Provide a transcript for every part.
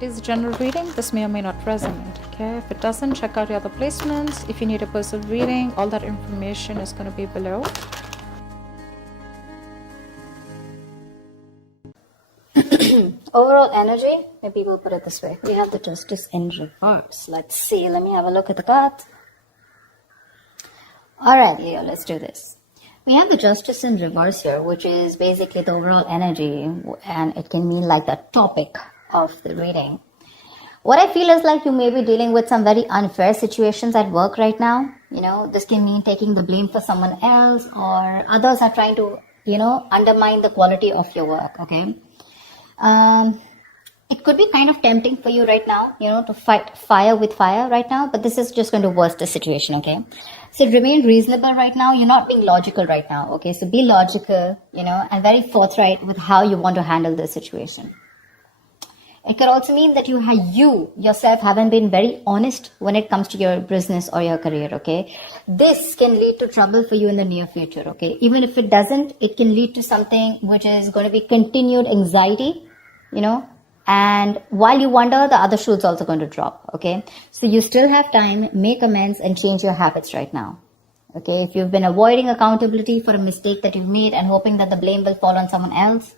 It is a general reading. This may or may not resonate. Okay, if it doesn't, check out your other placements. If you need a personal reading, all that information is going to be below. Overall energy, maybe we'll put it this way. We have the Justice in reverse. Let's see. Let me have a look at the cards. Alright, Leo, let's do this. We have the Justice in reverse here, which is basically the overall energy, and it can mean like the topic of the reading. What I feel is like you may be dealing with some very unfair situations at work right now. You know, this can mean taking the blame for someone else, or others are trying to, undermine the quality of your work, okay? It could be kind of tempting for you right now, to fight fire with fire right now, but this is just going to worse the situation, okay? So remain reasonable right now. You're not being logical right now, okay? So be logical, and very forthright with how you want to handle this situation. It could also mean that you yourself haven't been very honest when it comes to your business or your career, okay? This can lead to trouble for you in the near future, okay? Even if it doesn't, it can lead to something which is going to be continued anxiety, and while you wonder, the other shoe is also going to drop, okay? So you still have time, make amends and change your habits right now, okay? If you've been avoiding accountability for a mistake that you've made and hoping that the blame will fall on someone else,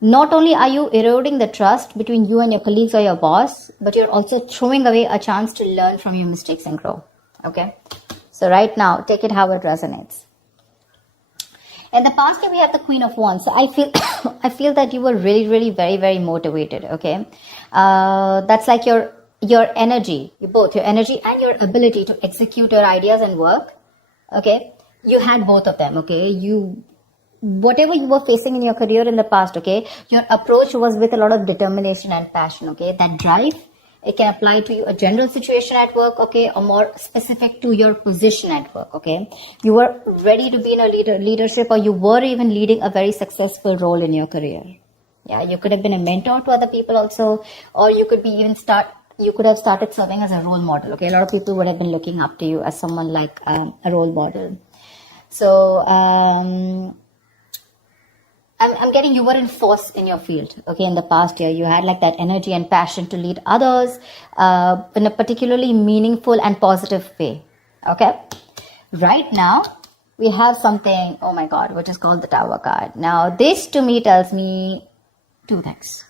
not only are you eroding the trust between you and your colleagues or your boss, but you're also throwing away a chance to learn from your mistakes and grow, okay? So right now, take it how it resonates. In the past year, we have the Queen of Wands. So I feel that you were really, really very, very motivated, okay? That's like your energy, your energy and your ability to execute your ideas and work, okay? You had both of them, okay? Whatever you were facing in your career in the past, okay, your approach was with a lot of determination and passion, okay? That drive, it can apply to you a general situation at work, okay, or more specific to your position at work, okay? You were ready to be in a leadership, or you were even leading a very successful role in your career. Yeah, you could have been a mentor to other people also, or you could be you could have started serving as a role model, okay? A lot of people would have been looking up to you as someone like a role model. So, I'm getting you were in force in your field, okay, in the past year. You had like that energy and passion to lead others in a particularly meaningful and positive way, okay? Right now, we have something, oh my God, which is called the Tower card. Now, this to me tells me two things.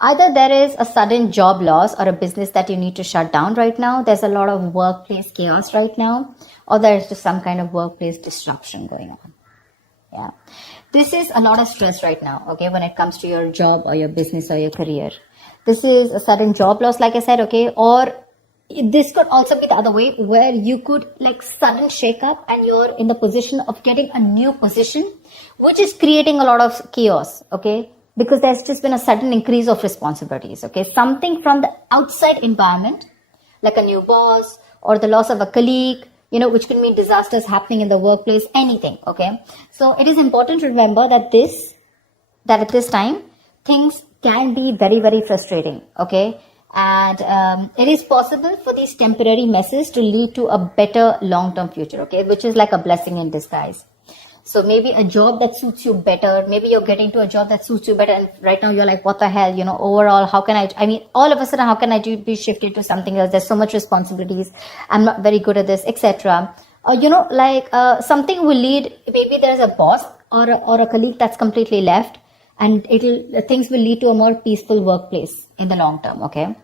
Either there is a sudden job loss or a business that you need to shut down right now. There's a lot of workplace chaos right now, or there's just some kind of workplace disruption going on. Yeah. This is a lot of stress right now, okay, when it comes to your job or your business or your career. This is a sudden job loss, like I said, okay, or this could also be the other way, where you could like sudden shake up and you're in the position of getting a new position, which is creating a lot of chaos, okay, because there's just been a sudden increase of responsibilities, okay, something from the outside environment, like a new boss or the loss of a colleague, which can mean disasters happening in the workplace, anything, okay? So it is important to remember that at this time, things can be very, very frustrating, okay? And it is possible for these temporary messes to lead to a better long-term future, okay? Which is like a blessing in disguise. So maybe a job that suits you better, maybe you're getting to a job that suits you better, and right now you're like, what the hell, overall, how can all of a sudden, how can I be shifted to something else? There's so much responsibilities. I'm not very good at this, etc. Something will lead, maybe there's a boss or a colleague that's completely left, and things will lead to a more peaceful workplace in the long term, okay?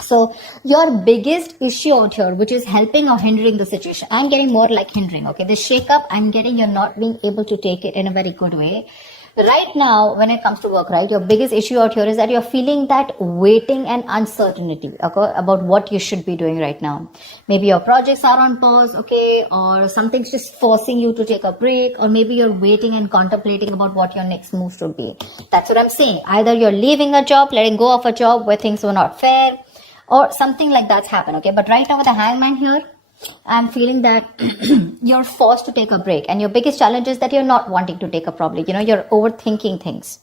So your biggest issue out here, which is helping or hindering the situation, I'm getting more like hindering, okay? The shake up, I'm getting you're not being able to take it in a very good way. Right now, when it comes to work, right, your biggest issue out here is that you're feeling that waiting and uncertainty, okay, about what you should be doing right now. Maybe your projects are on pause, okay, or something's just forcing you to take a break, or maybe you're waiting and contemplating about what your next move should be. That's what I'm saying. Either you're leaving a job, letting go of a job where things were not fair, or something like that's happened, okay? But right now with the Hangman here, I'm feeling that you're forced to take a break. And your biggest challenge is that you're not wanting to take a probably, you're overthinking things.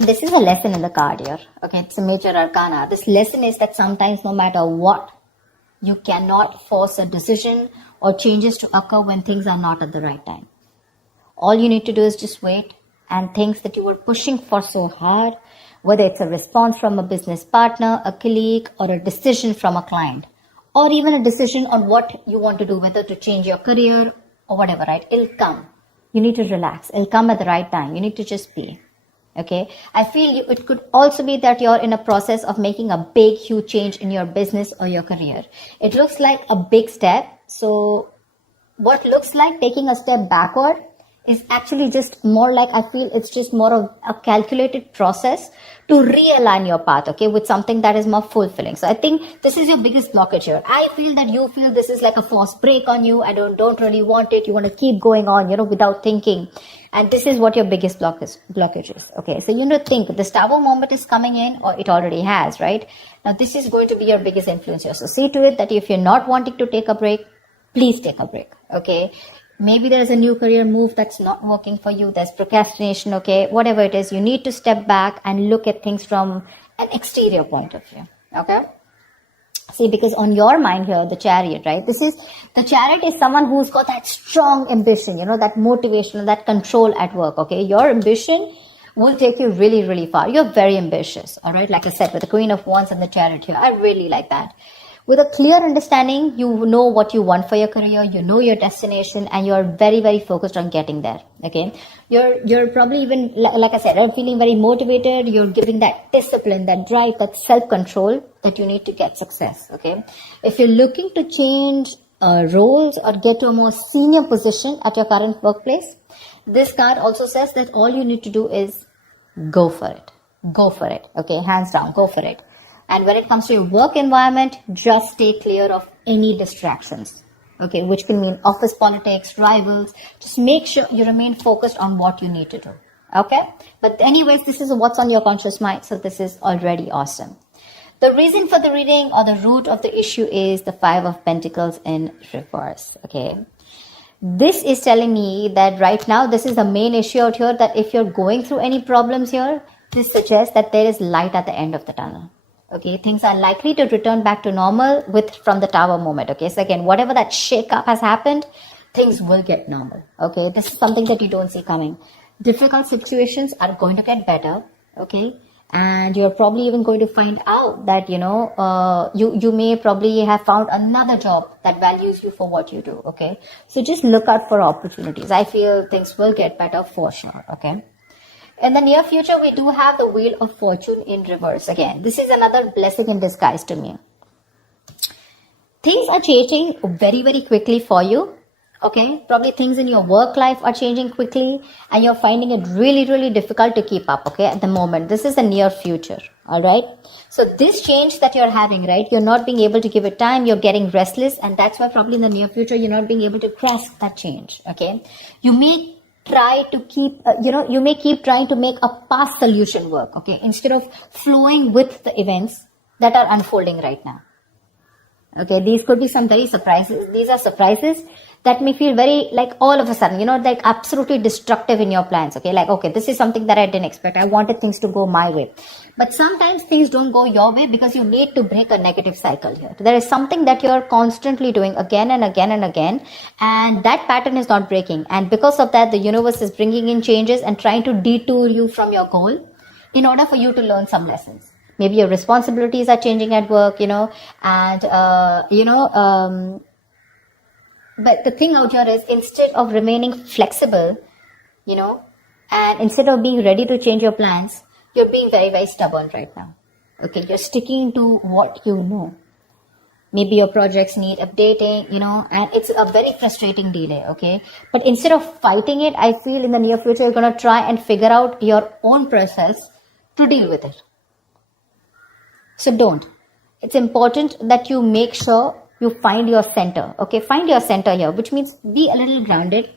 This is a lesson in the card here, okay? It's a major arcana. This lesson is that sometimes no matter what, you cannot force a decision or changes to occur when things are not at the right time. All you need to do is just wait, and things that you were pushing for so hard, whether it's a response from a business partner, a colleague, or a decision from a client, or even a decision on what you want to do, whether to change your career or whatever, right? It'll come. You need to relax. It'll come at the right time. You need to just be. Okay. I feel it could also be that you're in a process of making a big, huge change in your business or your career. It looks like a big step. So what looks like taking a step backward is actually just more like, I feel it's just more of a calculated process to realign your path, okay, with something that is more fulfilling. So I think this is your biggest blockage here. I feel that you feel this is like a forced break on you. I don't really want it. You want to keep going on, without thinking. And this is what your biggest blockage is. Okay, so you need to think this Tower moment is coming in, or it already has, right? Now this is going to be your biggest influence here. So see to it that if you're not wanting to take a break, please take a break. Okay. Maybe there's a new career move that's not working for you. There's procrastination. Okay. Whatever it is, you need to step back and look at things from an exterior point of view. Okay. See, because on your mind here, the Chariot, right? The Chariot is someone who's got that strong ambition, that motivation, that control at work. Okay. Your ambition will take you really, really far. You're very ambitious. All right. Like I said, with the Queen of Wands and the Chariot here, I really like that. With a clear understanding, you know what you want for your career, you know your destination, and you're very, very focused on getting there. Okay. You're probably even, like I said, you're feeling very motivated. You're giving that discipline, that drive, that self-control that you need to get success. Okay. If you're looking to change roles or get to a more senior position at your current workplace, this card also says that all you need to do is go for it. Go for it. Okay. Hands down, go for it. And when it comes to your work environment, just stay clear of any distractions, okay, which can mean office politics, rivals. Just make sure you remain focused on what you need to do, okay? But anyways, this is what's on your conscious mind, so this is already awesome. The reason for the reading or the root of the issue is the Five of Pentacles in reverse, okay? This is telling me that right now, this is the main issue out here, that if you're going through any problems here, this suggests that there is light at the end of the tunnel. Okay, things are likely to return back to normal from the Tower moment. Okay, so again, whatever that shake-up has happened, things will get normal. Okay, this is something that you don't see coming. Difficult situations are going to get better. Okay, and you're probably even going to find out that, you may probably have found another job that values you for what you do. Okay, so just look out for opportunities. I feel things will get better for sure. Okay. In the near future, we do have the Wheel of Fortune in reverse. Again, this is another blessing in disguise to me. Things are changing very, very quickly for you. Okay, probably things in your work life are changing quickly and you're finding it really, really difficult to keep up. Okay, at the moment, this is the near future. All right. So this change that you're having, right, you're not being able to give it time. You're getting restless. And that's why probably in the near future, you're not being able to grasp that change. Okay, you may try to keep, you may keep trying to make a past solution work, okay, instead of flowing with the events that are unfolding right now. Okay, these could be some very surprises. These are surprises that may feel very, like, all of a sudden, like absolutely destructive in your plans. Okay, like, okay, this is something that I didn't expect. I wanted things to go my way. But sometimes things don't go your way because you need to break a negative cycle here. There is something that you're constantly doing again and again and again, and that pattern is not breaking. And because of that, the universe is bringing in changes and trying to detour you from your goal in order for you to learn some lessons. Maybe your responsibilities are changing at work, but the thing out here is, instead of remaining flexible, and instead of being ready to change your plans, you're being very, very stubborn right now. Okay, you're sticking to what you know. Maybe your projects need updating, and it's a very frustrating delay, okay? But instead of fighting it, I feel in the near future, you're going to try and figure out your own process to deal with it. So don't. It's important that you make sure you find your center. Okay, find your center here, which means be a little grounded.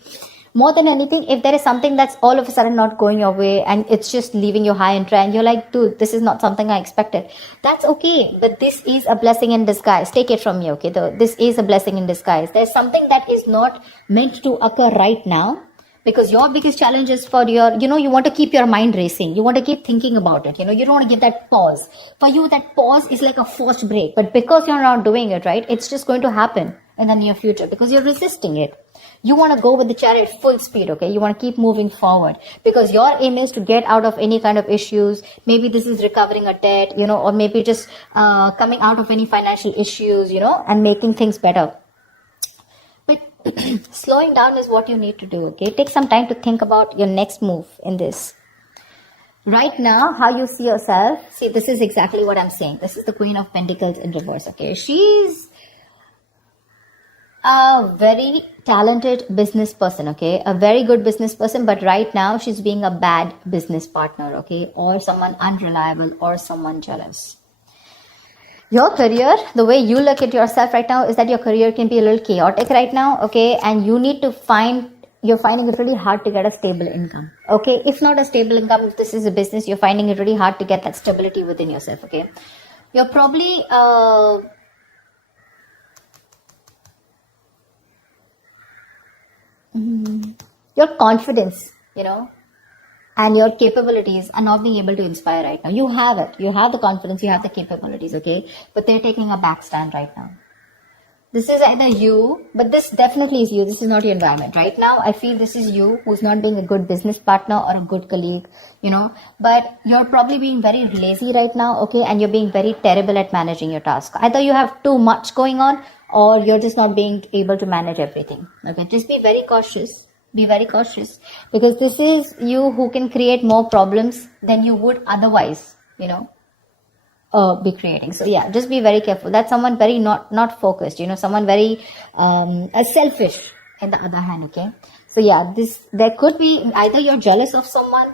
More than anything, if there is something that's all of a sudden not going your way and it's just leaving you high and dry and you're like, dude, this is not something I expected. That's okay. But this is a blessing in disguise. Take it from me, okay? This is a blessing in disguise. There's something that is not meant to occur right now. Because your biggest challenge is for your, you want to keep your mind racing. You want to keep thinking about it. You don't want to give that pause. For you, that pause is like a forced break. But because you're not doing it, right, it's just going to happen in the near future because you're resisting it. You want to go with the chariot full speed, okay? You want to keep moving forward because your aim is to get out of any kind of issues. Maybe this is recovering a debt, or maybe just coming out of any financial issues, and making things better. But slowing down is what you need to do, okay? Take some time to think about your next move in this. Right now, how you see yourself, see, this is exactly what I'm saying. This is the Queen of Pentacles in reverse, okay? She's a very talented business person, okay? A very good business person, but right now she's being a bad business partner, okay? Or someone unreliable or someone jealous. Your career, the way you look at yourself right now is that your career can be a little chaotic right now, okay? And you need to you're finding it really hard to get a stable income, okay? If not a stable income, if this is a business, you're finding it really hard to get that stability within yourself, okay? You're probably your confidence, and your capabilities are not being able to inspire right now. You have it. You have the confidence, you have the capabilities, okay? But they're taking a back stand right now. This is either you, but this definitely is you. This is not your environment. Right now, I feel this is you who's not being a good business partner or a good colleague, but you're probably being very lazy right now, okay? And you're being very terrible at managing your task. Either you have too much going on or you're just not being able to manage everything, okay? Just be very cautious. Be very cautious because this is you who can create more problems than you would otherwise, be creating. So yeah, just be very careful. That's someone very not focused, someone very selfish in the other hand, okay? So yeah, there could be either you're jealous of someone,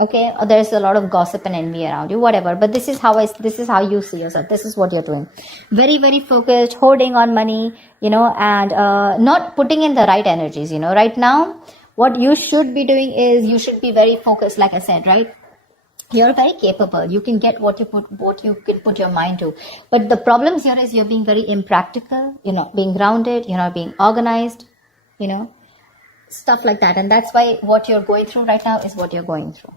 okay, or there's a lot of gossip and envy around you, whatever. But this is how you see yourself. This is what you're doing. Very, very focused, holding on money, and not putting in the right energies, Right now, what you should be doing is you should be very focused, like I said, right? You're very capable. You can get what you can put your mind to. But the problems here is you're being very impractical. You're not being grounded. You're not being organized. Stuff like that. And that's why what you're going through right now is what you're going through.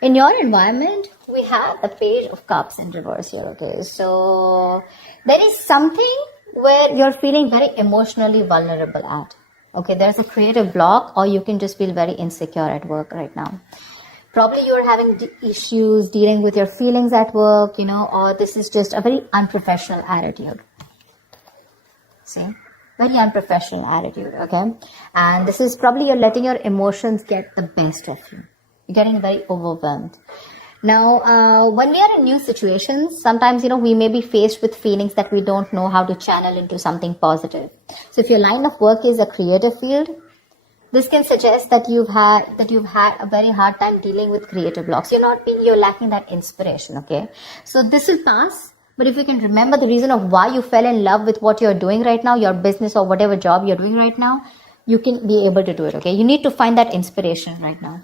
In your environment, we have the Page of Cups in reverse here. Okay, so there is something where you're feeling very emotionally vulnerable at. Okay, there's a creative block, or you can just feel very insecure at work right now. Probably you're having issues dealing with your feelings at work, or this is just a very unprofessional attitude. See? Very unprofessional attitude, okay? And this is probably you're letting your emotions get the best of you. You're getting very overwhelmed. Now, when we are in new situations, sometimes, we may be faced with feelings that we don't know how to channel into something positive. So if your line of work is a creative field, this can suggest that you've had a very hard time dealing with creative blocks. You're lacking that inspiration, okay? So this will pass, but if you can remember the reason of why you fell in love with what you're doing right now, your business or whatever job you're doing right now, you can be able to do it, okay? You need to find that inspiration right now.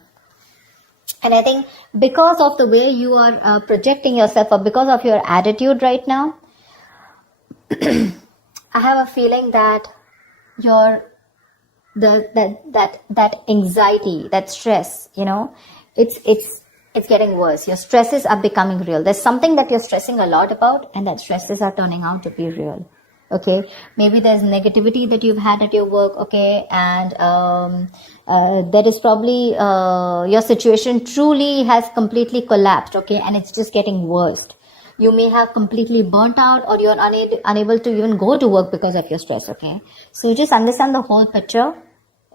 And I think because of the way you are projecting yourself, or because of your attitude right now, I have a feeling that that anxiety, that stress, it's getting worse. Your stresses are becoming real. There's something that you're stressing a lot about, and that stresses are turning out to be real. Okay, maybe there's negativity that you've had at your work, okay, and that is probably your situation truly has completely collapsed, okay, and it's just getting worse. You may have completely burnt out, or you're unable to even go to work because of your stress, okay? So just understand the whole picture,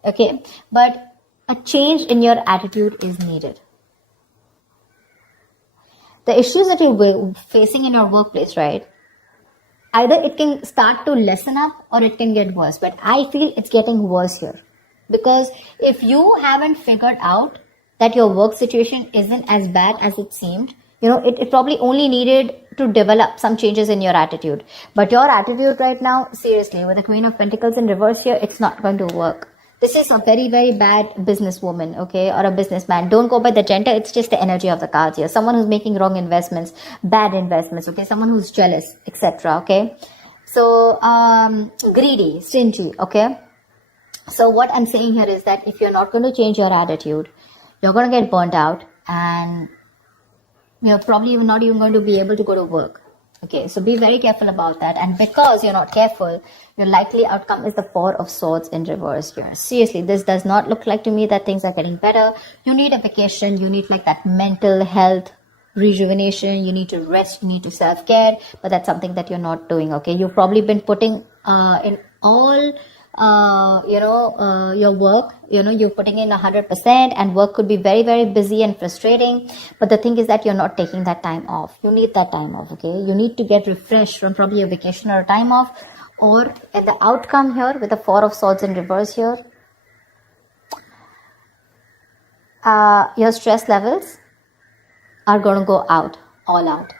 okay? But a change in your attitude is needed. The issues that you're facing in your workplace, right? Either it can start to lessen up or it can get worse. But I feel it's getting worse here. Because if you haven't figured out that your work situation isn't as bad as it seemed, it probably only needed to develop some changes in your attitude. But your attitude right now, seriously, with the Queen of Pentacles in reverse here, it's not going to work. This is a very, very bad businesswoman, okay, or a businessman. Don't go by the gender. It's just the energy of the cards here. Someone who's making wrong investments, bad investments, okay, someone who's jealous, etc., okay. So, greedy, stingy, okay. So what I'm saying here is that if you're not going to change your attitude, you're going to get burnt out, and you're probably not even going to be able to go to work, Okay, so be very careful about that. And because you're not careful, your likely outcome is the Four of Swords in reverse here. Seriously, this does not look like to me that things are getting better. You need a vacation. You need like that mental health rejuvenation. You need to rest. You need to self-care. But that's something that you're not doing, okay? You've probably been putting in all your work, you're putting in 100%, and work could be very, very busy and frustrating. But the thing is that you're not taking that time off. You need that time off, okay? You need to get refreshed from probably a vacation or a time off. Or at the outcome here with the Four of Swords in reverse here, your stress levels are going to go out, all out.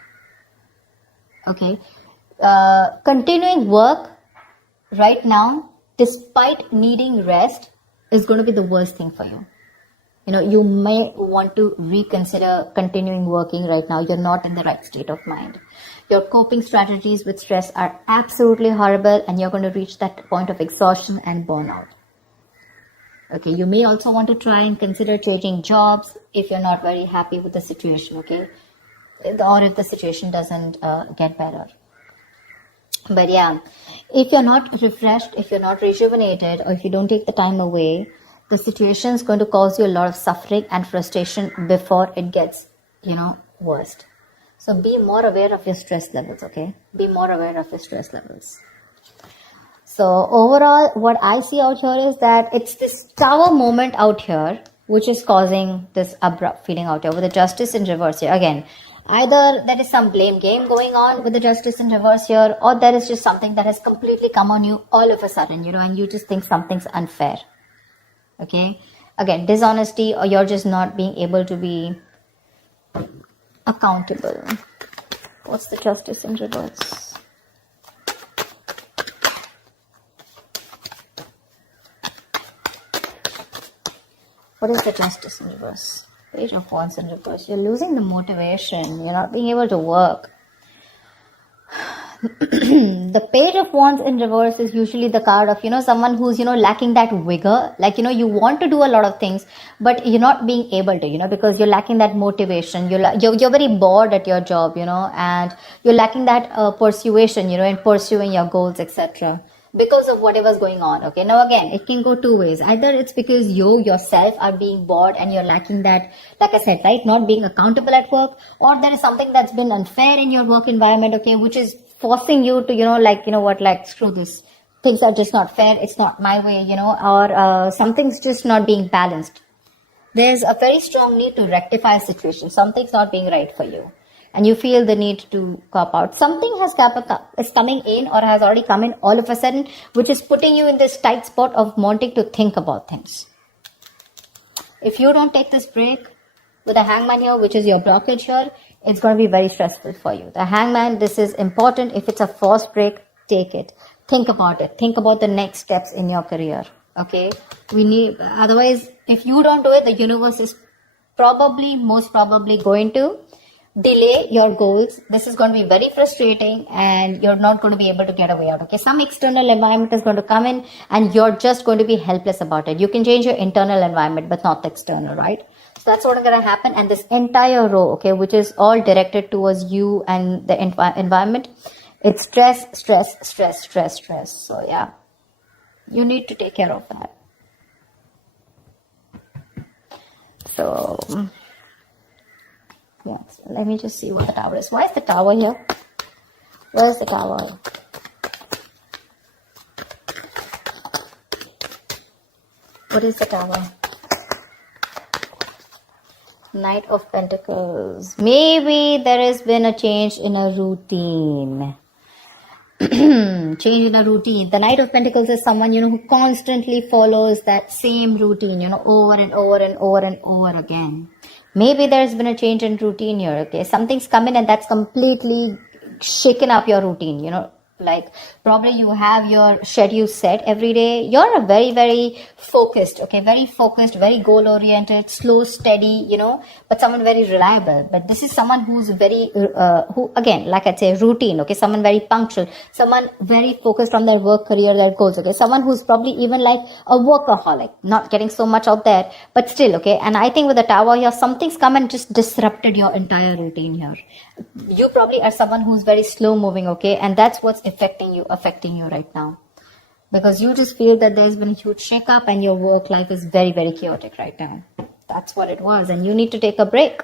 Okay. Continuing work right now, despite needing rest, is going to be the worst thing for you. You may want to reconsider continuing working right now. You're not in the right state of mind. Your coping strategies with stress are absolutely horrible, and you're going to reach that point of exhaustion and burnout. Okay, you may also want to try and consider changing jobs if you're not very happy with the situation, okay? Or if the situation doesn't get better. But yeah, if you're not refreshed, if you're not rejuvenated, or if you don't take the time away, the situation is going to cause you a lot of suffering and frustration before it gets, worst. So be more aware of your stress levels, okay? Be more aware of your stress levels. So overall, what I see out here is that it's this Tower moment out here, which is causing this abrupt feeling out here with the Justice in reverse here. Again, either there is some blame game going on with the Justice in reverse here, or there is just something that has completely come on you all of a sudden, and you just think something's unfair. Okay? Again, dishonesty, or you're just not being able to be accountable. What's the Justice in reverse? What is the Justice in reverse? Page of Wands in reverse. You're losing the motivation. You're not being able to work. The Page of Wands in reverse is usually the card of, someone who's, lacking that vigor. Like, you want to do a lot of things, but you're not being able to, because you're lacking that motivation. You're very bored at your job, and you're lacking that persuasion, in pursuing your goals, etc. Because of whatever's going on. Okay, now again, it can go two ways. Either it's because you yourself are being bored and you're lacking that, like I said, right, not being accountable at work, or there is something that's been unfair in your work environment, okay, which is forcing you to, screw this. Things are just not fair. It's not my way, or something's just not being balanced. There's a very strong need to rectify a situation. Something's not being right for you. And you feel the need to cop out. Something is coming in, or has already come in all of a sudden, which is putting you in this tight spot of wanting to think about things. If you don't take this break with the Hangman here, which is your blockage here, it's going to be very stressful for you. The Hangman, this is important. If it's a forced break, take it. Think about it. Think about the next steps in your career. Okay? Otherwise, if you don't do it, the universe is most probably going to delay your goals. This is going to be very frustrating, and you're not going to be able to get away out. Okay, some external environment is going to come in, and you're just going to be helpless about it. You can change your internal environment, but not the external, right? So that's what's going to happen. And this entire row, okay, which is all directed towards you and the environment, it's stress. So yeah, you need to take care of that. So yes, let me just see what the Tower is. Why is the Tower here? Where's the Tower? What is the Tower? Knight of Pentacles. Maybe there has been a change in a routine. Change in a routine. The Knight of Pentacles is someone, who constantly follows that same routine, over and over again. Maybe there's been a change in routine here, okay? Something's come in and that's completely shaken up your routine, Like probably you have your schedule set every day. You're a very, very focused, okay, very focused, very goal oriented, slow, steady, but someone very reliable. But this is someone who's very, who again, like I'd say, routine, okay, someone very punctual, someone very focused on their work, career, their goals, okay, someone who's probably even like a workaholic, not getting so much out there, but still, okay. And I think with the Tower here, something's come and just disrupted your entire routine here. You probably are someone who's very slow moving, okay, and that's what's affecting you right now, because you just feel that there's been a huge shake-up and your work life is very, very chaotic right now. That's what it was, and you need to take a break.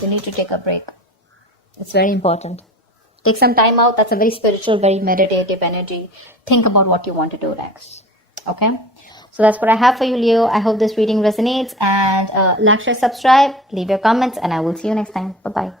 It's very important. Take some time out. That's a very spiritual, very meditative energy. Think about what you want to do next. Okay, so that's what I have for you, Leo. I hope this reading resonates, and like, share, subscribe, leave your comments, and I will see you next time. Bye bye.